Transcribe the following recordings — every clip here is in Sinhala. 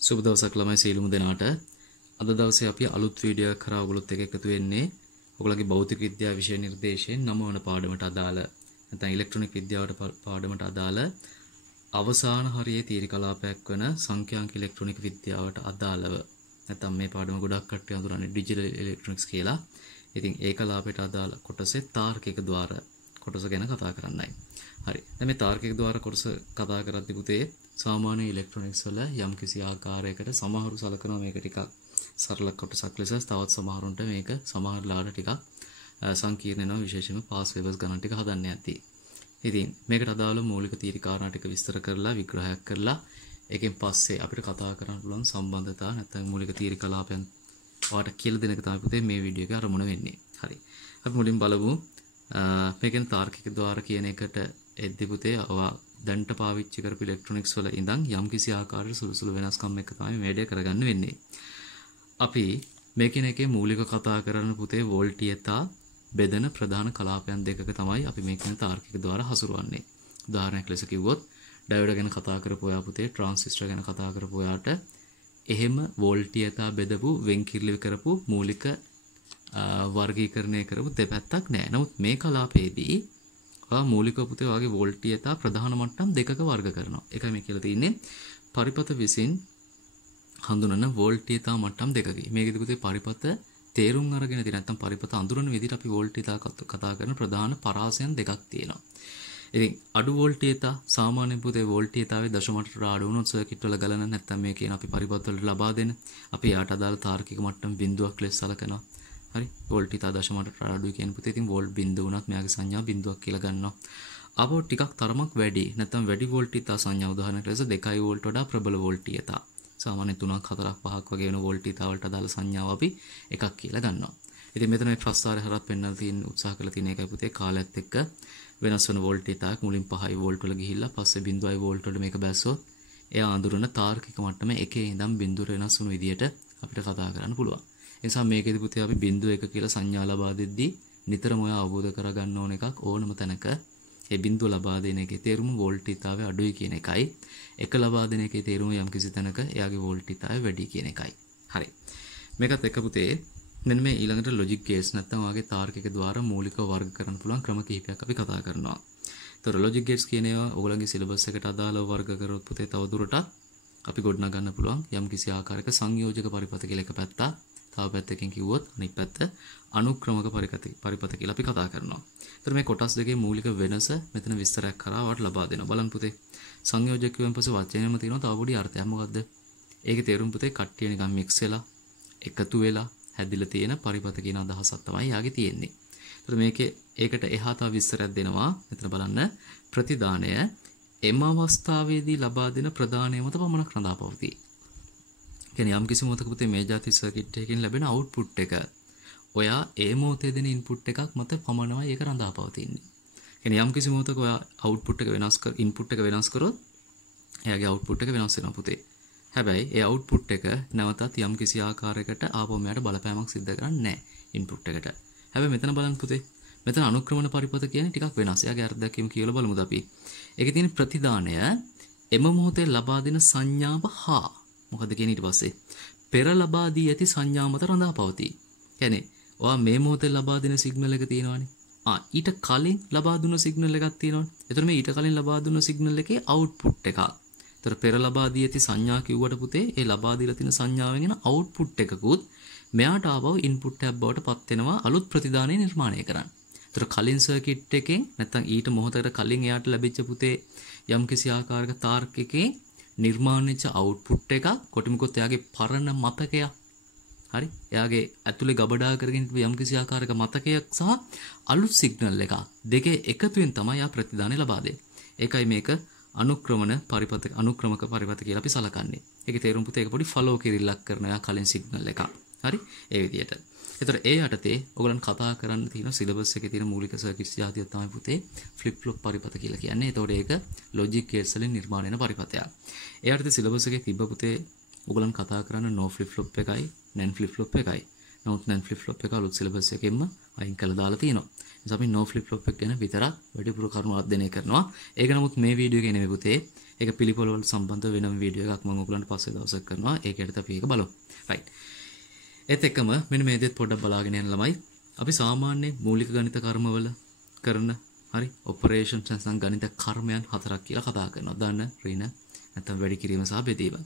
සුබ දවසක් ළමයි සියලුම දෙනාට. අද දවසේ අපි අලුත් වීඩියෝ එකක් කරා ඔයගොල්ලොත් එක්ක එකතු වෙන්නේ. ඔයගොල්ලන්ගේ භෞතික විද්‍යාව විෂය නිර්දේශයෙන් 9 වන පාඩමට අදාළ නැත්නම් ඉලෙක්ට්‍රොනික විද්‍යාවට පාඩමට අදාළ අවසාන හරියේ තීර කලාපයක් වන සංඛ්‍යාංක ඉලෙක්ට්‍රොනික විද්‍යාවට අදාළව නැත්නම් මේ පාඩම ගොඩක් කට්ටිය අඳුරන්නේ ඩිජිටල් ඉලෙක්ට්‍රොනික්ස් කියලා. ඉතින් ඒ කලාපයට අදාළ කොටසේ තාර්කික ద్వාර කොටස ගැන කතා කරන්නයි. හරි. දැන් මේ තාර්කික ద్వාර කොටස කතා කරද්දී පුතේ සාමාන්‍ය ඉලෙක්ට්‍රොනික්ස් වල යම්කිසි ආකාරයකට සමහරු සලකනවා මේක ටිකක් සරල කොටසක් ලෙස, තවත් සමහරුන්ට මේක සමහරලාට ටිකක් සංකීර්ණ වෙනවා, විශේෂයෙන්ම පාස් වේවර්ස් ගණන් ටික හදන්න යද්දී. ඉතින් මේකට අදාළ මූලික තීරි කාරණා ටික විස්තර කරලා විග්‍රහයක් කරලා ඒකෙන් පස්සේ අපිට කතා කරන්න පුළුවන් සම්බන්ධතා නැත්නම් මූලික තීරි කලාපයන් ඔයාලට කියලා දෙන එක තමයි පුතේ මේ වීඩියෝ එකේ අරමුණ වෙන්නේ. හරි. අපි මුලින් බලමු මේකෙන් තාර්කික ద్వාර කියන එකට එද්දි පුතේ ඔයා දැන්ට පාවිච්චි කරපු ඉලෙක්ට්‍රොනික්ස් වල ඉඳන් යම්කිසි ආකාරයක සුළු වැඩසටහන් එක තමයි මේ වැඩේ කරගන්න වෙන්නේ. අපි මේකෙන එකේ මූලික කතා කරන පුතේ වෝල්ටීයතා බෙදෙන ප්‍රධාන කලාපයන් දෙකක තමයි අපි මේකෙන් තාර්කික ద్వාර හසුරවන්නේ. උදාහරණයක් ලෙස කිව්වොත් ඩයෝඩ් ගැන කතා කරපු ඔයා පුතේ ට්‍රාන්සිස්ටර් ගැන කතා කරපු ඔයාට එහෙම වෝල්ටීයතා බෙදපු වෙන්කිරිලි කරපු මූලික වර්ගීකරණය කරපු දෙපැත්තක් නැහැ. නමුත් මේ කලාපයේදී මූලික පුතේ වගේ වෝල්ටීයතා ප්‍රධාන මට්ටම් දෙකක වර්ග කරනවා. ඒකයි මේ කියලා තියෙන්නේ පරිපථ විසින් හඳුනන වෝල්ටීයතා මට්ටම් දෙකකයි. මේකෙදි පුතේ පරිපථ තේරුම් අරගෙන ඉතින් නැත්තම් පරිපථ අඳුරන විදිහට අපි වෝල්ටීයතා කතා කරන ප්‍රධාන පරාසයන් දෙකක් තියෙනවා. ඉතින් අඩු වෝල්ටීයතා සාමාන්‍ය පුතේ වෝල්ටීයතාවේ දශමකට අඩු වුණොත් සර්කිට් වල ගලන නැත්තම් මේ කියන අපි පරිපථ වලට ලබා දෙන අපි යාට අදාළ තාර්කික මට්ටම් බිඳුවක් ලෙස සලකනවා. හරි. වෝල්ටීයතා දශමකට අඩුයි කියන පුතේ ඉතින් වෝල්ට් බිඳුව උනත් මෙයාගේ සංඥා බිඳුවක් කියලා ගන්නවා. ආපහු ටිකක් තරමක් වැඩි නැත්නම් වැඩි වෝල්ටීයතා සංඥා උදාහරණයක් ලෙස 2 වෝල්ට් වඩා ප්‍රබල වෝල්ටීයතා. සාමාන්‍ය 3ක් 4ක් 5ක් වගේ වෙන වෝල්ටීයතා වලට අදාළ සංඥාව අපි එකක් කියලා ගන්නවා. ඉතින් මෙතන මේ ප්‍රස්තාරය හරහා පෙන්වන්න තියෙන උත්සාහ කරලා තියෙන එකයි පුතේ කාලයත් එක්ක වෙනස් වෙන වෝල්ටීයතාවක් මුලින් 5 වෝල්ට් වල ගිහිල්ලා පස්සේ 0.5 වෝල්ට් වලට මේක බැස්සොත් එයා අඳුරන තාර්කික මට්ටම 1 ඉඳන් 0 වෙනස් වුණු විදියට අපිට කතා කරන්න පුළුවන්. ඒ නිසා මේකෙදි පුතේ අපි 0.1 කියලා සංඥා ලබා දෙද්දී නිතරම ඔයා අවබෝධ කරගන්න ඕන එකක් ඕනම තැනක ඒ බිඳුව ලබා දෙන එකේ තේරුම වෝල්ටීයතාවය අඩුයි කියන එකයි. එක ලබා දෙන එකේ තේරුම යම් කිසි තැනක එයාගේ වෝල්ටීයතාවය වැඩි කියන එකයි. හරි. මේකත් එක පුතේ මෙන්න මේ ඊළඟට ලොජික් ගේට්ස් නැත්නම් වාගේ තාර්කික ద్వාර මූලිකව වර්ග කරන්න පුළුවන් ක්‍රම කිහිපයක් අපි කතා කරනවා. ඒතර ලොජික් ගේට්ස් කියන ඒවා ඔයගලගේ සිලබස් එකට අදාළව වර්ග කරොත් පුතේ තව දුරටත් අපි ගොඩනගා ගන්න පුළුවන් යම් කිසි ආකාරයක සංයෝජක පරිපථ කියලා එක පැත්තක්. තව පැත්තකින් කිව්වොත් අනිත් පැත්ත අනුක්‍රමක පරිපථ කියලා අපි කතා කරනවා. ඒතර මේ කොටස් දෙකේ මූලික වෙනස මෙතන විස්තරයක් කරා වට ලබා දෙනවා. බලන්න පුතේ. සංයෝජක කියුවෙන් පස්සේ වචනයම තියෙනවා තව පොඩි අර්ථයක් මොකද්ද? ඒකේ තේරුම පුතේ කට්ටිය නිකන් මික්ස් වෙලා එකතු වෙලා හැදිලා තියෙන පරිපථ කියන අදහසක් තමයි යාගේ තියෙන්නේ. ඒතර මේකේ ඒකට එහා තව විස්තරයක් දෙනවා. මෙතන බලන්න ප්‍රතිදානය එම අවස්ථාවේදී ලබා දෙන ප්‍රදානය මත පමණක් රඳා පවතී. කියන්නේ යම් කිසි මොහොතක පුතේ මේ જાති සර්කිට් එකකින් ලැබෙන අවුට්පුට් එක ඔයා ඒ මොහොතේ දෙන ඉන්පුට් එකක් මත පමණමයි ඒක රඳා පවතින්නේ. කියන්නේ යම් කිසි මොහොතක ඔයා අවුට්පුට් එක ඉන්පුට් එක වෙනස් කරොත් එයාගේ අවුට්පුට් එක වෙනස් වෙනවා පුතේ. හැබැයි ඒ අවුට්පුට් එක නැවතත් යම් කිසි ආකාරයකට ආපහුම යට බලපෑමක් සිද්ධ කරන්නේ නැහැ ඉන්පුට් එකට. හැබැයි මෙතන බලන්න පුතේ. මෙතන අනුක්‍රමන පරිපථ කියන්නේ ටිකක් වෙනස්. එයාගේ අර්ථයක් කියලා බලමුද අපි. ඒකේ තියෙන ප්‍රතිදානය එම මොහොතේ ලබා දෙන සංඥාව හා මොකද කියන්නේ ඊට පස්සේ පෙර ලබා දී ඇති සංඥා මත රඳා පවතී. කියන්නේ ඔයා මේ මොහොතේ ලබා දෙන සිග්නල් එක තියෙනවානේ. ඊට කලින් ලබා දුන්න සිග්නල් එකක් තියෙනවානේ. එතකොට මේ ඊට කලින් ලබා දුන්න සිග්නල් එකේ අවුට්පුට් එකක්. ඒතර පෙර ලබා දී ඇති සංඥා කිව්වට පුතේ ඒ ලබා දීලා තියෙන සංඥාවෙන් එන අවුට්පුට් එකකුත් මෙයාට ආවව ඉන්පුට් එකක් බවට පත් වෙනවා අලුත් ප්‍රතිදානය නිර්මාණය කරන්න. ඒතර කලින් සර්කිට් එකෙන් නැත්නම් ඊට මොහොතකට කලින් එයාට ලැබිච්ච පුතේ යම්කිසි ආකාරයක තාර්කිකේ නිර්මාණය වෙච්ච අවුට්පුට් එකක් කොටිමුකොත් එයාගේ පරණ මතකයක්. හරි. එයාගේ ඇතුලේ ගබඩා කරගෙන ඉන්න යම්කිසි ආකාරයක මතකයක් සහ අලුත් සිග්නල් එකක් දෙකේ එකතුවෙන් තමයි යා ප්‍රතිදානය ලබා දෙන්නේ. ඒකයි මේක අනුක්‍රමක පරිපථ කියලා අපි සලකන්නේ. ඒකේ තේරුම් පුතේ ඒක පොඩි ෆලෝ කිරිල්ලක් කරන යා කලින් සිග්නල් එකක්. හරි. ඒ විදිහට. ඒතර ඒ යටතේ ඔයගලන් කතා කරන්න තියෙන සිලබස් එකේ තියෙන මූලික සර්කිට්ස් જાතිය තමයි පුතේ ෆ්ලිප් ෆ්ලොප් පරිපථ කියලා කියන්නේ. ඒතකොට ඒක ලොජික් ගේට්ස් වලින් නිර්මාණය වෙන පරිපථයක්. ඒ යටතේ සිලබස් එකේ තිබ්බ පුතේ ඔයගලන් කතා කරන්න නෝ ෆ්ලිප් ෆ්ලොප් එකයි නැන් ෆ්ලිප් ෆ්ලොප් එකයි. නමුත් නැන් ෆ්ලිප් ෆ්ලොප් එක අලුත් සිලබස් එකෙන්ම අයින් කරලා දාලා තියෙනවා. නිසා අපි නෝ ෆ්ලිප් ෆ්ලොප් එක ගැන විතරක් වැඩිපුර කරුණු අධ්‍යයනය කරනවා. ඒක නමුත් මේ වීඩියෝ එකේ නෙමෙයි පුතේ. ඒක පිළිපොළ වලට සම්බන්ධ වෙනම වීඩියෝ එකක් මම ඔයගලන්ට පස්සේ දවසක් කරනවා. ඒකයට අපි ඒක බලමු. රයිට්. ඒත් එක්කම මෙන්න මේ දෙත් පොඩ්ඩක් බලාගෙන යන ළමයි අපි සාමාන්‍යයෙන් මූලික ගණිත කර්මවල කරන හරි ඔපරේෂන්ස් නැත්නම් ගණිත කර්මයන් 4ක් කියලා කතා කරනවා. ධන, ඍණ නැත්නම් වැඩි කිරීම සහ බෙදීම.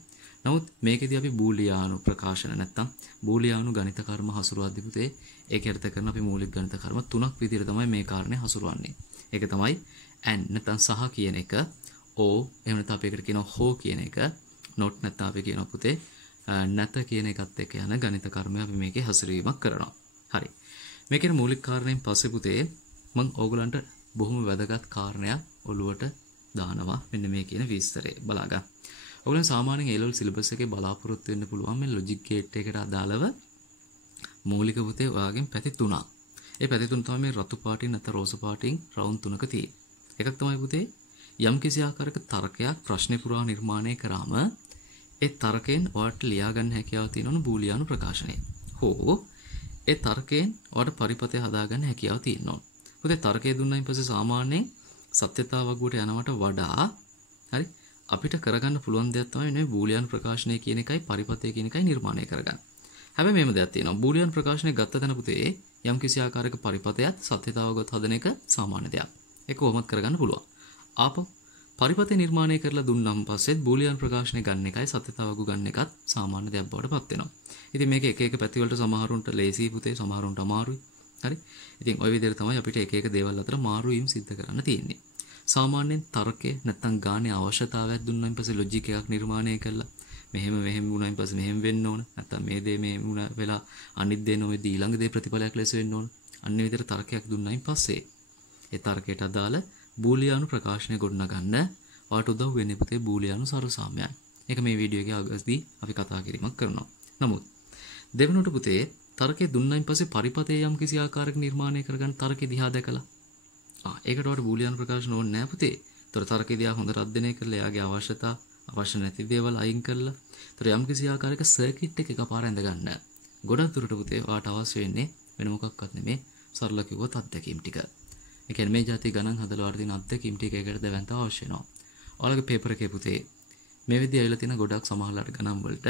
නමුත් මේකෙදී අපි බූලියානු ප්‍රකාශන නැත්නම් බූලියානු ගණිත කර්ම හසුරුවද්දී පුතේ ඒක අර්ථ කරන අපි මූලික ගණිත කර්ම 3ක් විදිහට තමයි මේ කාරණේ හසුරුවන්නේ. ඒක තමයි and නැත්නම් සහ කියන එක, o එහෙම නැත්නම් අපි ඒකට කියනවා හෝ කියන එක, not නැත්නම් අපි කියනවා පුතේ නැත කියන එකත් එක්ක යන ගණිත කර්මය අපි මේකේ හසුරුවීමක් කරනවා. හරි. මේකේ මූලික කාරණයෙන් පස්සේ පුතේ මම ඕගලන්ට බොහොම වැදගත් කාරණයක් ඔළුවට දානවා. මෙන්න මේ කියන විස්තරය බලා ගන්න. ඔයගොල්ලෝ සාමාන්‍යයෙන් A level syllabus එකේ බලාපොරොත්තු වෙන්න පුළුවන් මේ logic gate එකට අදාළව මූලික පුතේ ඔයාගෙන් පැති 3ක්. ඒ පැති 3 තමයි මේ රතු පාටින් නැත්නම් රෝස පාටින් රවුන්ඩ් 3ක තියෙන්නේ. එකක් තමයි පුතේ යම් කිසි ආකාරයක තර්කයක් ප්‍රශ්නේ පුරා නිර්මාණය කරාම ඒ තර්කයෙන් ඔයාලට ලියා ගන්න හැකියාව තියෙනවනේ බූලියානු ප්‍රකාශනය. හෝ ඒ තර්කයෙන් ඔයාලට පරිපතය හදා ගන්න හැකියාව තියෙනවා. පුතේ තර්කය දුන්නායින් පස්සේ සාමාන්‍යයෙන් සත්‍යතාවගුවට යනවට වඩා හරි අපිට කරගන්න පුළුවන් දෙයක් තමයි මේ බූලියානු ප්‍රකාශනය කියන එකයි පරිපතය කියන එකයි නිර්මාණය කරගන්න. හැබැයි මේම දෙයක් තියෙනවා. බූලියානු ප්‍රකාශනය ගත්ත තැන පුතේ යම් කිසි ආකාරයක පරිපතයක් සත්‍යතාවගත හදන එක සාමාන්‍ය දෙයක්. ඒක කොහොමද කරගන්න පුළුවන්. ආපහු පරිපතය නිර්මාණය කරලා දුන්නාම පස්සෙත් බූලියානු ප්‍රකාශනය ගන්න එකයි සත්‍යතාවගු ගන්න එකත් සාමාන්‍ය දෙයක් බවට පත් වෙනවා. ඉතින් මේක එක එක පැති වලට සමහරුන්ට ලේසි පුතේ සමහරුන්ට අමාරුයි. හරි. ඉතින් ওই විදිහට තමයි අපිට එක එක දේවල් අතර මාරු වීම සිද්ධ කරන්න තියෙන්නේ. සාමාන්‍යයෙන් තර්කයේ නැත්තම් ගානේ අවශ්‍යතාවයක් දුන්නායින් පස්සේ ලොජික් එකක් නිර්මාණය කළා. මෙහෙම වුණායින් පස්සේ මෙහෙම වෙන්න ඕන. නැත්තම් මේ දේ මේ වුණ වෙලා අනිත් දේ නොවේදී ඊළඟ දේ ප්‍රතිඵලයක් ලෙස වෙන්න ඕන. අන්න ඒ විදිහට තර්කයක් දුන්නායින් පස්සේ ඒ තර්කයට අදාළ බූලියානු ප්‍රකාශනය ගොඩනගන්න ඔයාලට උදව් වෙන්නේ පුතේ බූලියානු සරසාම්‍යයන්. ඒක මේ වීඩියෝ එකේ අගස්දී අපි කතා කිරීමක් කරනවා. නමුත් දෙවෙනුවට පුතේ තර්කයේ දුන්නායින් පස්සේ පරිපතේ යම් කිසි ආකාරයක නිර්මාණය කරගන්න තර්කෙ දිහා දැකලා ඒකට වඩා බූලියානු ප්‍රකාශන ඕනේ නැහැ පුතේ. ඒතර තර්කෙ දිහා හොඳට අධ්‍යයනය කරලා එයාගේ අවශ්‍යතා අවශ්‍ය නැති දේවල් අයින් කරලා ඒතර යම් කිසි ආකාරයක සර්කිට් එක එකපාර ඇඳ ගන්න. ගොඩක් දුරට පුතේ ඔයාට අවශ්‍ය වෙන්නේ වෙන මොකක්වත් නෙමෙයි සරල කිව්වොත් අත්දැකීම් ටික. ඒ කියන්නේ මේ જાති ගණන් හදලා ඔයාලට තියෙන අත්දැකීම් ටික එකට දැවන්ත අවශ්‍ය වෙනවා. ඔයාලගේ පේපර් එකේ පුතේ මේ විදිහට ඇවිල්ලා තියෙන ගොඩක් සමහරලාට ගණන් වලට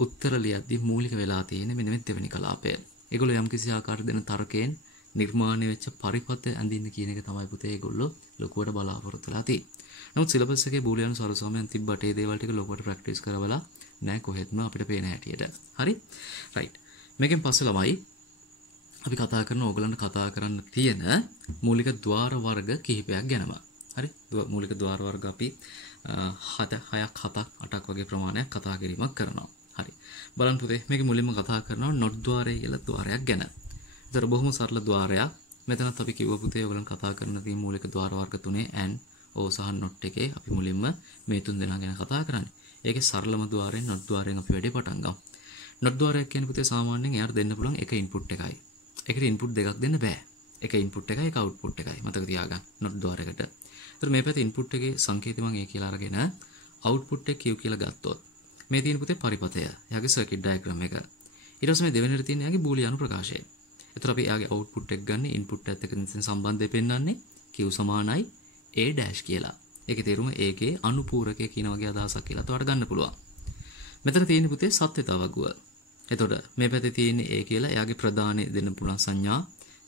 උත්තර ලියද්දී මූලික වෙලා තියෙන්නේ මෙන්න මේ දෙවෙනි කලාපය. ඒගොල්ලෝ යම් කිසි ආකාරයක දෙන තර්කයෙන් නිර්මාණය වෙච්ච පරිපත ඇඳින්න කියන එක තමයි පුතේ ඒගොල්ලෝ ලොකුවට බලාපොරොත්තු වෙලා තියෙන්නේ. නමුත් සිලබස් එකේ බූලියානු සරසාමයන් තිබ්බට ඒ දේවල් ටික ලොකුවට ප්‍රැක්ටිස් කරවලා නැහැ කොහෙත්ම අපිට පේන හැටියට. හරි? රයිට්. මේකෙන් පස්සේ ළමයි අපි කතා කරන ඕගලන්ට කතා කරන්න තියෙන මූලික ద్వාර වර්ග කිහිපයක් ගැනම. හරි? මූලික ద్వාර වර්ග අපි 6ක් 8ක් වගේ ප්‍රමාණයක් කතා කිරීමක් කරනවා. හරි. බලන්න පුතේ මේකේ මුලින්ම කතා කරනවා not ద్వාරය කියලා ద్వාරයක් ගැන. ඒතර බොහොම සරල ద్వාරයක්. මෙතනත් අපි කිව්ව පුතේ ඔයගලන් කතා කරන තියෙන මූලික ద్వාර වර්ග තුනේ and o සහ not එකේ අපි මුලින්ම මේ තුන් දෙනා ගැන කතා කරන්නේ. ඒකේ සරලම ద్వාරයෙන් not ద్వාරයෙන් අපි වැඩි පටන් ගමු. not ద్వාරයක් කියන්නේ පුතේ සාමාන්‍යයෙන් එයාට දෙන්න පුළුවන් එක input එකයි. ඒකට input දෙකක් දෙන්න බෑ. එක input එකයි එක output එකයි. මතක තියාගන්න not ద్వාරයකට. ඒතර මේ පැත්තේ input එකේ සංකේතය මම A කියලා අරගෙන output එක Q කියලා ගත්තොත් මේ තියෙන පුතේ පරිපතය. එයාගේ circuit diagram එක. ඊට පස්සේ මේ දෙවෙනිට තියෙන එයාගේ බූලියානු ප්‍රකාශය. එතකොට අපි එයාගේ output එක ගන්න input එකත් එක්ක තියෙන සම්බන්ධය පෙන්වන්නේ Q සමානයි A' කියලා. ඒකේ තේරුම ඒකේ අනුපූරකය කියන වගේ අදහසක් කියලා තවට ගන්න පුළුවන්. මෙතන තියෙන පුතේ සත්‍යතාවගුව. එතකොට මේ පැත්තේ තියෙන්නේ A කියලා එයාගේ ප්‍රදානය දෙන්න පුළුවන් සංඥා.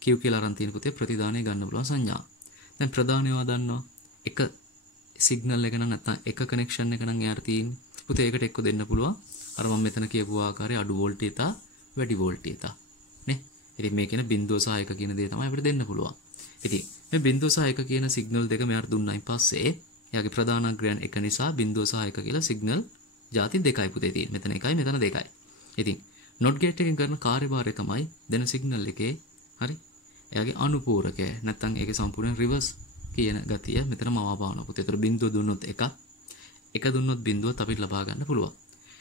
Q කියලා අරන් තියෙන පුතේ ප්‍රතිදානය ගන්න පුළුවන් සංඥා. දැන් ප්‍රදානයව දන්නවා. එක සිග්නල් එක නම් නැත්නම් එක කනෙක්ෂන් එක නම් එයාට තියෙන්නේ. පුතේ ඒකට එක්ක දෙන්න පුළුවන්. අර මම මෙතන කියපු ආකාරයේ අඩු වෝල්ටේජ් වැඩි වෝල්ටේජ් නේ. ඉතින් මේ කියන බිඳුව සහ එක කියන දේ තමයි අපිට දෙන්න පුළුවන්. ඉතින් මේ බිඳුව සහ එක කියන සිග්නල් දෙක මෙයාට දුන්නායින් පස්සේ එයාගේ ප්‍රධානාග්‍රයන් එක නිසා බිඳුව සහ එක කියලා සිග්නල් ಜಾති දෙකයි පුතේ තියෙන්නේ. මෙතන එකයි මෙතන දෙකයි. ඉතින් not gate එකෙන් කරන කාර්යභාරය තමයි දෙන සිග්නල් එකේ හරි එයාගේ අනුපූරකය නැත්නම් ඒකේ සම්පූර්ණ රිවර්ස් කියන ගතිය මෙතන මවාපාන පුතේ. ඒතර බිඳුව දුන්නොත් එක දුන්නොත් බිඳුවත් අපිට ලබා ගන්න පුළුවන්.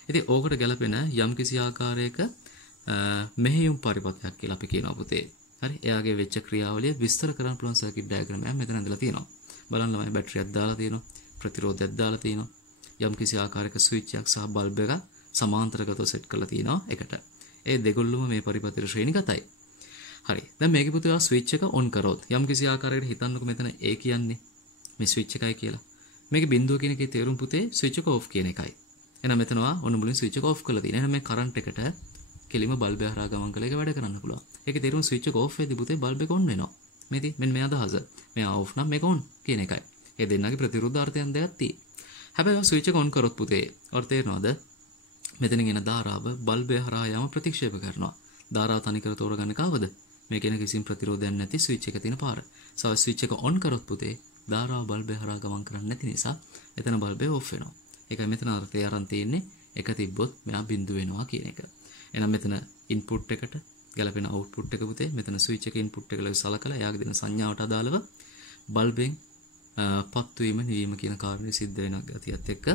ඉතින් ඕකට ගැලපෙන යම්කිසි ආකාරයක මෙහෙයුම් පරිපතයක් කියලා අපි කියනවා පුතේ. හරි එයාගේ වෙච්ච ක්‍රියාවලිය විස්තර කරන්න පුළුවන් සර්කිට් ඩයග්‍රෑම් එකක් මෙතන ඇඳලා තියෙනවා. බලන්න ළමයි බැටරියක් දාලා තියෙනවා. ප්‍රතිරෝධයක් දාලා තියෙනවා. යම්කිසි ආකාරයක ස්විච් එකක් සහ බල්බ් එකක් සමාන්තරගතව සෙට් කරලා තියෙනවා එකට. ඒ දෙකොල්ලම මේ පරිපතේ ශ්‍රේණිගතයි. හරි. දැන් මේකේ පුතේ ආ ස්විච් එක ඔන් කරොත් යම්කිසි ආකාරයකට හිතන්නකො මෙතන A කියන්නේ මේ ස්විච් එකයි කියලා. මේකේ බිඳුව කියන එකේ තේරුම පුතේ ස්විච් එක ඔෆ් කියන එකයි. එහෙනම් මෙතනවා ඔන්න මුලින් ස්විච් එක ඔෆ් කරලා තියෙනවා. එහෙනම් මේ කරන්ට් එකට කෙලිම බල්බය හරහා ගමන් කළ එක වැඩ කරන්න පුළුවන්. ඒකේ තේරුම ස්විච් එක ඔෆ් වෙද්දී පුතේ බල්බ් එක ඔන් වෙනවා. මේ ඉතින් මෙන්න මේ අදහස. මෙයා ඔෆ් නම් මේක ඔන් කියන එකයි. ඒ දෙන්නගේ ප්‍රතිවිරුද්ධාර්ථයන් දෙකක් තියෙයි. හැබැයි ඔය ස්විච් එක ඔන් කරොත් පුතේ ඔයාලට තේරෙනවද? මෙතනින් එන ධාරාව බල්බය හරහා යම ප්‍රතික්ෂේප කරනවා. ධාරාව තනිකර තෝරගන්නේ කවද? මේ කියන කිසිම ප්‍රතිරෝධයක් නැති ස්විච් එක තියෙන පාර. සව ස්විච් එක ඔන් කරොත් පුතේ ධාරාව බල්බය හරහා ගමන් කරන්නේ නැති නිසා එතන බල්බය ඔෆ් වෙනවා. ඒකයි මෙතන අර්ථය අරන් තියෙන්නේ එක තිබ්බොත් මෙයා බිඳු වෙනවා කියන එක. එහෙනම් මෙතන ඉන්පුට් එකට ගැලපෙන අවුට්පුට් එක පුතේ මෙතන ස්විච් එකේ ඉන්පුට් එක ලෙස සලකලා එයාගේ දෙන සංඥාවට අදාළව බල්බෙන් පත් වීම නිවීම කියන කාරණේ සිද්ධ වෙන ගතියත් එක්ක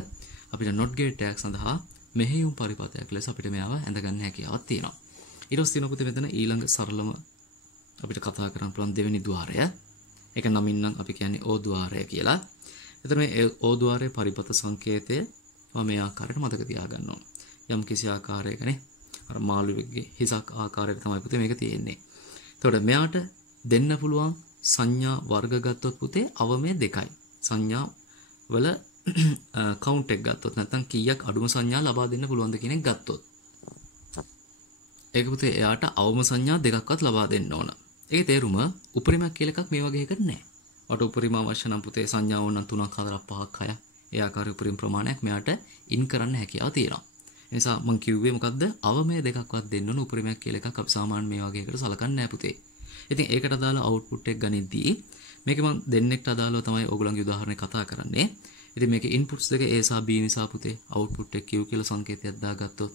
අපිට not gate එකක් සඳහා මෙහෙයුම් පරිපතයක් ලෙස අපිට මෙයාව ඇඳ ගන්න හැකියාවක් තියෙනවා. ඊට පස්සේ තියෙනවා පුතේ මෙතන ඊළඟ සරලම අපිට කතා කරන්න පුළුවන් දෙවෙනි ద్వාරය. ඒක නමින් නම් අපි කියන්නේ O ద్వාරය කියලා. එතන මේ O ద్వාරයේ පරිපත සංකේතය මේ ආකාරයට මතක තියාගන්න ඕන. යම් කිසි ආකාරයකනේ අර මාළුවෙක්ගේ හිසක් ආකාරයට තමයි පුතේ මේක තියෙන්නේ. එතකොට මෙයාට දෙන්න පුළුවන් සංඥා වර්ග ගත්තොත් පුතේ අවමේ දෙකයි. සංඥා වල කවුන්ට් එක ගත්තොත් නැත්නම් කීයක් අඩුම සංඥා ලබා දෙන්න පුළුවන්ද කියන එක ගත්තොත්. ඒක පුතේ එයාට අවම සංඥා දෙකක්වත් ලබා දෙන්න ඕන. ඒකේ තේරුම උපරිමයක් කියලා එකක් මේ වගේ එකක් නැහැ. වට උපරිම අවශ්‍ය නම් පුතේ සංඥා ඕන නම් 3ක් 4ක් 5ක් 6ක් ඒ ආකාරයේ උපරිම ප්‍රමාණයක් මෙයාට ඉන් කරන්න හැකියාව තියෙනවා. ඒ නිසා මම කිව්වේ මොකද්ද? අවමය දෙකක්වත් දෙන්න ඕන උපරිමයක් කියලා එකක් අපි සාමාන්‍ය මේ වගේ එකට සලකන්නේ නැහැ පුතේ. ඉතින් ඒකට අදාළ අවුට්පුට් එක ගනිද්දී මේක මම දෙන්නෙක්ට අදාළව තමයි ඕගොල්ලන්ගේ උදාහරණේ කතා කරන්නේ. ඉතින් මේකේ ඉන්පුට්ස් දෙක A සහ B නිසා පුතේ අවුට්පුට් එක Q කියලා සංකේතයක් දාගත්තොත්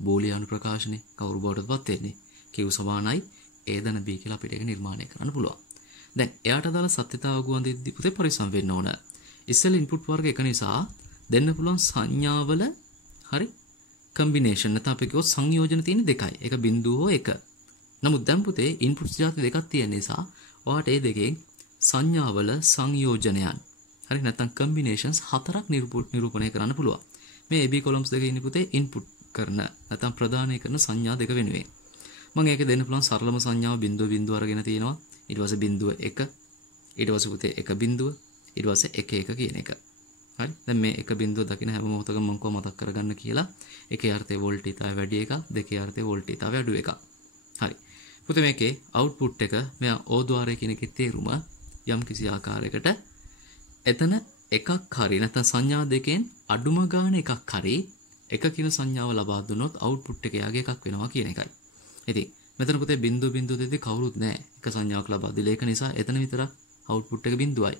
බෝලියානු ප්‍රකාශනේ කවුරු බවටවත් වෙන්නේ Q සමානයි A ධන B කියලා අපිට ඒක නිර්මාණය කරන්න පුළුවන්. දැන් එයාට අදාළ සත්‍යතාව ගුවන්දිද්දී පුතේ පරිස්සම් වෙන්න ඕන. ඉස්සෙල් ඉන්පුට් වර්ග එක නිසා දෙන්න පුළුවන් සංඥාවල හරි කම්බිනේෂන් නැත්නම් අපි කිව්වොත් සංයෝජන තියෙන දෙකයි. ඒක බිඳුව හෝ එක. නමුත් දැන් පුතේ ඉන්පුට්ස් જાති දෙකක් තියෙන නිසා ඔයාට මේ දෙකෙන් සංඥාවල සංයෝජනයන් හරි නැත්නම් කම්බිනේෂන්ස් හතරක් නිරූපණය කරන්න පුළුවන්. මේ AB කොලම්ස් දෙකේ ඉන්නේ පුතේ ඉන්පුට් කරන නැත්නම් ප්‍රදානය කරන සංඥා දෙක වෙනුවෙන්. මම ඒක දෙන්න පුළුවන් සරලම සංඥාව බිඳුව බිඳුව අරගෙන තියෙනවා. ඊට පස්සේ බිඳුව 1 ඊට පස්සේ පුතේ 1 බිඳුව ඊට පස්සේ 1 1 කියන එක. හරි. දැන් මේ 1 බිඳුව දකින්න හැම මොහොතකම මම කොහොම මතක් කරගන්න කියලා. එකේ අර්ථය වෝල්ටීතාවය වැඩි එකක්, දෙකේ අර්ථය වෝල්ටීතාවය අඩු එකක්. හරි. පුතේ මේකේ අවුට්පුට් එක මෙයා O ద్వාරය කියන එකේ තේරුම යම් කිසි ආකාරයකට එතන එකක් හරි නැත්නම් සංඥා දෙකෙන් අඩුම ගාන එකක් හරි එක කියන සංඥාව ලබා දුන්නොත් අවුට්පුට් එක යාගේ එකක් වෙනවා කියන එකයි. ඉතින් මෙතන පුතේ බිඳුව බිඳුව දෙදී කවුරුත් නැහැ. එක සංඥාවක් ලබා දීලා ඒක නිසා එතන විතරක් අවුට්පුට් එක බිඳුවයි.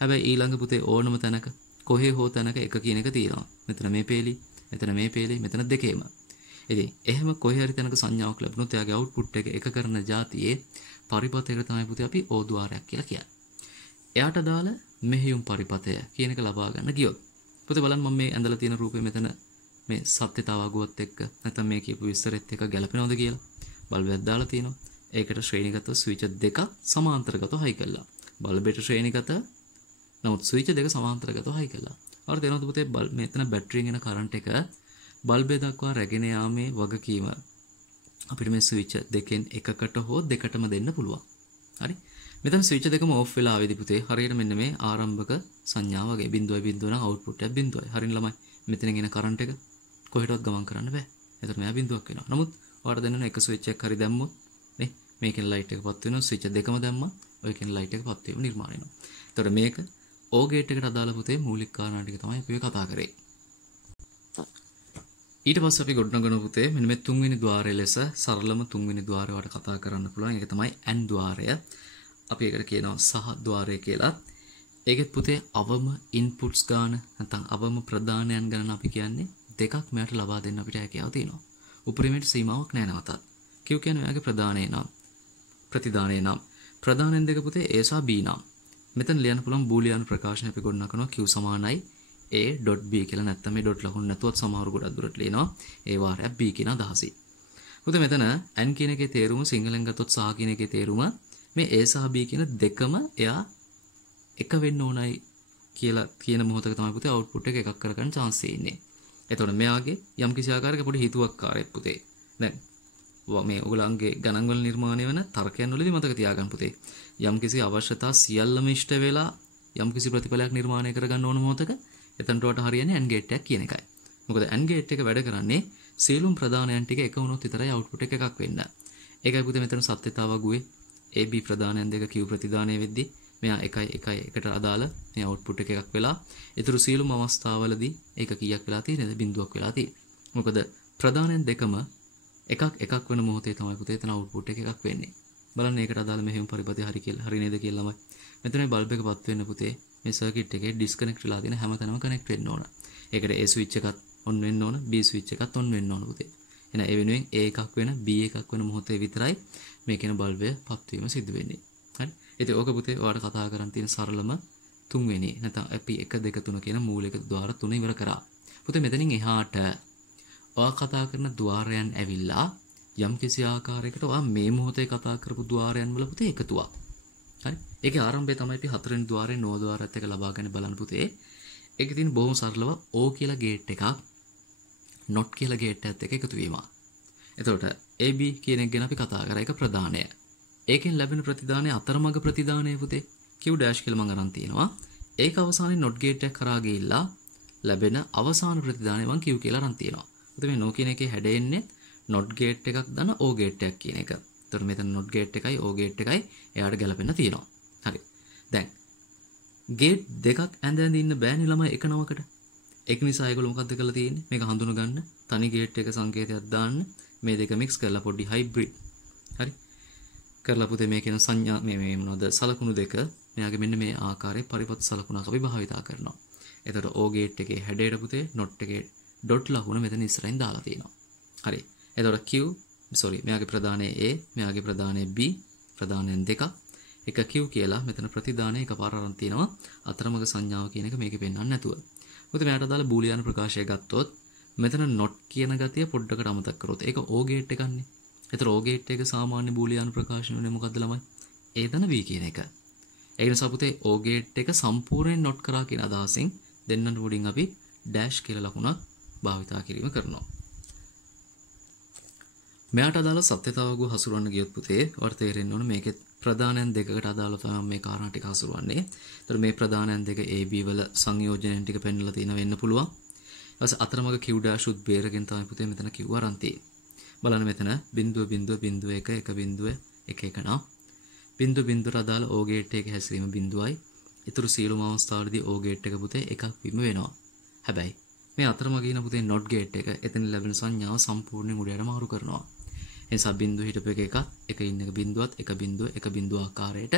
හැබැයි ඊළඟ පුතේ ඕනම තැනක කොහේ හෝ තැනක එක කියන එක තියෙනවා. මෙතන මේ පේලි, මෙතන මේ පේලි, මෙතන දෙකේම. ඉතින් එහෙම කොහේ හරි තැනක සංඥාවක් ලැබුණොත් එයාගේ අවුට්පුට් එක කරන જાතියේ පරිපතයකට තමයි පුතේ අපි O ద్వාරයක් කියලා කියන්නේ. එයාට දාලා මෙහෙයුම් පරිපතය කියන එක ලබා ගන්න ගියොත් පුතේ බලන්න මම මේ ඇඳලා තියෙන රූපේ මෙතන මේ සත්‍යතාව අගුවත් එක්ක නැත්නම් මේ කියපු විස්තරෙත් එක්ක ගැලපෙනවද කියලා බල්බයක් දාලා තිනවා. ඒකට ශ්‍රේණිගත ස්විච් දෙක සමාන්තරගතව හයි කළා. බල්බෙට ශ්‍රේණිගත නමුත් ස්විච් දෙක සමාන්තරගතව හයි කළා. අර තේරෙනවද පුතේ මෙතන බැටරියෙන් එන කරන්ට් එක බල්බය දක්වා රැගෙන යාමේ වගකීම අපිට මේ ස්විච් දෙකෙන් එකකට හෝ දෙකටම දෙන්න පුළුවන්. හරි. මෙතන ස්විච් දෙකම ඕෆ් වෙලා ආවේදී පුතේ හරියට මෙන්න මේ ආරම්භක සංඥාව වගේ බිඳුවයි බිඳුව නම් අවුට්පුට් එක බිඳුවයි. හරින ළමයි. මෙතනින් එන කරන්ට් එක කොහෙටවත් ගමන් කරන්න බෑ. එතකොට මෙයා බිඳුවක් වෙනවා. නමුත් ඔයාලට දෙන්න එක ස්විච් එකක් හරි දැම්මොත් නේ මේකෙන් ලයිට් එක පත් වෙනවා. ස්විච් දෙකම දැම්මත් ඔයකෙන් ලයිට් එක පත් වීම නිර්මාණය වෙනවා. එතකොට මේක O ගේට් එකට අදාළ පුතේ මූලික කාරණා ටික තමයි අපි කතා කරේ. ඊට පස්සේ අපි ගොඩනගන පුතේ මෙන්න මේ තුන්වෙනි ద్వාරය ලෙස සරලම තුන්වෙනි ద్వාරය වට කතා කරන්න පුළුවන්. ඒක තමයි AND ద్వාරය. අපි ඒකට කියනවා සහ ద్వාරය කියලා. ඒකෙත් පුතේ අවම ඉන්පුට්ස් ගන්න නැත්නම් අවම ප්‍රදානයන් ගන්න අපි කියන්නේ දෙකක් මෙයාට ලබා දෙන්න අපිට හැකියාව තියෙනවා. උපරිමයට සීමාවක් නැහැ නවතත්. Q කියන්නේ ඔයාගේ ප්‍රදානය නම් ප්‍රතිදානය නම් ප්‍රදානයන් දෙක පුතේ A සහ B නම්. මෙතන ලියන්න පුළුවන් බූලියානු ප්‍රකාශන අපි ගොඩනගනවා Q සමානයි A.B කියලා නැත්නම් මේ ඩොට් ලකුණු නැතුවත් සමහරු ගොඩක් දුරට ලියනවා A වාරයක් B කියන අදහසින්. පුතේ මෙතන N කියන එකේ තේරුම සිංහලෙන් ගත්තොත් සහ කියන එකේ තේරුම මේ A සහ B කියන දෙකම එයා එක වෙන්න ඕනයි කියලා කියන මොහොතක තමයි පුතේ අවුට්පුට් එක එකක් කරගන්න chance ඉන්නේ. එතකොට මෙයාගේ යම් කිසි ආකාරයක පොඩි හිතුවක්කාරයක් පුතේ. දැන් මේ ඔයගලන්ගේ ගණන් වල නිර්මාණය වෙන තර්කයන් වලදී මතක තියාගන්න පුතේ. යම් කිසි අවශ්‍යතා සියල්ලම ඉෂ්ට වෙලා යම්කිසි ප්‍රතිඵලයක් නිර්මාණය කරගන්න ඕන මොහොතක එතනට වට හරියන්නේ AND gate එකක් කියන එකයි. මොකද AND gate එක වැඩ කරන්නේ සියලුම ප්‍රධානයන් ටික එක වුණොත් විතරයි output එක එකක් වෙන්න. ඒකයි පුතේ මෙතන සත්‍යතාවගුවේ AB ප්‍රධානයන් දෙක Q ප්‍රතිදානය වෙද්දී මෙයා 1 1 1ට අදාළ මේ output එක එකක් වෙලා ඊටු සියලුම අවස්ථාවලදී ඒක කීයක් වෙලා තියෙනවද? බිඳුවක් වෙලා තියෙන්නේ. මොකද ප්‍රධානයන් දෙකම එකක් වෙන මොහොතේ තමයි පුතේ එතන output එක එකක් වෙන්නේ. බලන්න ඒකට අදාළ මෙහෙම පරිපථය හරි නේද කියලාමයි. මෙතන මේ බල්බ් එකපත් වෙන්න පුතේ මේ සර්කිට් එකේ ඩිස්කනෙක්ට් වෙලා තියෙන හැමතැනම කනෙක්ට් වෙන්න ඕන. ඒකට A ස්විච් එකත් ඔන් වෙන්න ඕන, B ස්විච් එකත් ඔන් වෙන්න ඕන පුතේ. එහෙනම් ඒ වෙනුවෙන් A එකක් වෙන B එකක් වෙන මොහොතේ විතරයි මේ කියන බල්බය පත් වීම සිදු වෙන්නේ. හරි. ඉතින් ඕක පුතේ ඔයාලට කතා කරන් තියෙන සරලම තුන්වෙනි නැත්නම් අපි 1 2 3 කියන මූලික ద్వාර තුන ඉවර කරා. පුතේ මෙතනින් එහාට ඔයා කතා කරන ద్వාරයන් ඇවිල්ලා යම් කිසි ආකාරයකට ඔයා මේ මොහොතේ කතා කරපු ద్వාරයන් වල පුතේ එකතුවක්. හරි. ඒකේ ආරම්භය තමයි අපි හතරවෙනි ద్వාරේ නෝ ద్వාරයත් එක්ක ලබා ගන්න බලන්න පුතේ. ඒකේ තියෙන බොහොම සරලව O කියලා ගේට් එකක් not කියලා ගේට් එකත් එක්ක එකතු වීම. එතකොට AB කියන එක ගැන අපි කතා කරා. ඒක ප්‍රධානය. ඒකෙන් ලැබෙන ප්‍රතිදානය අතරමඟ ප්‍රතිදානය පුතේ Q dash කියලා මම අරන් තියෙනවා. ඒක අවසානයේ not gate එක කරා ගිහිල්ලා ලැබෙන අවසාන ප්‍රතිදානය මම Q කියලා අරන් තියෙනවා. එතකොට මේ no කියන එකේ හැඩෙන්නේ not gate එකක් දාන O gate එකක් කියන එක. එතකොට මෙතන not gate එකයි O gate එකයි එයාට ගැලපෙන්න තියෙනවා. හරි. දැන් gate දෙකක් ඇඳ ඉන්න බෑනේ ළමයි එක නමකට. ඒක නිසා ඒගොල්ලෝ මොකද්ද කරලා තියෙන්නේ? මේක හඳුන ගන්න තනි gate එක සංකේතයක් දාන්න මේ දෙක mix කරලා පොඩි hybrid. හරි. කරලා පුතේ මේ කියන සංඥා මේ මොනවද සලකුණු දෙක මෙයාගේ මෙන්න මේ ආකාරයේ පරිපථ සලකුණක් අපි භාවිතා කරනවා. එතකොට O gate එකේ හැඩයට පුතේ not එකේ dot ලකුණ මෙතන ඉස්සරහින් දාලා තියෙනවා. හරි. එතකොට Q මෙයාගේ ප්‍රධානයේ A මෙයාගේ ප්‍රධානයේ B ප්‍රධානයන් දෙකක් එක Q කියලා මෙතන ප්‍රතිදානය එකපාර අරන් තියෙනවා. අතරමඟ සංඥාව කියන එක මේකේ පෙන්වන්න නැතුව. මොකද මෙයාට අදාළ බූලියානු ප්‍රකාශය ගත්තොත් මෙතන not කියන ගතිය පොඩ්ඩකට අමතක කරොත් ඒක O gate එකන්නේ. ඒතර O gate එක සාමාන්‍ය බූලියානු ප්‍රකාශනනේ මොකද්ද ළමයි? A දන B කියන එක. ඒ නිසා පුතේ O gate එක සම්පූර්ණයෙන් not කරා කියන අදහසින් දෙන්නට උඩින් අපි dash කියලා ලකුණක් භාවිතා කිරීම කරනවා. මෙයාට අදාළ සත්‍යතාවගු හසුරවන්න ගියොත් පුතේ ඔයාලට තේරෙන්න ඕන මේකේ ප්‍රධානයන් දෙකකට අදාළව තමයි මේ කාරණා ටික හසුරවන්නේ. ඒතර මේ ප්‍රධානයන් දෙක AB වල සංයෝජනයන් ටික පෙන්වලා තියෙන වෙන්න පුළුවන්. ඊට පස්සේ අතරමඟ Q dash උත් බේරගෙන තමයි පුතේ මෙතන Q අරන් තියෙන්නේ. බලන්න මෙතන 0.0.1 1 නා බිඳුව බිඳුවට අදාළ O gate එකේ හැසිරීම බිඳුවයි. ඊටු සියලුම අවස්ථාවලදී O gate එක පුතේ එකක් වීම වෙනවා. හැබැයි මේ අතරමඟ ඉන පුතේ not gate එක එතන ලැබෙන සංඥාව සම්පූර්ණයෙන් උඩයට මාරු කරනවා. ඒ නිසා බිඳුව හිටපු එක ඉන්න එක බිඳුවත් එක බිඳුව ආකාරයට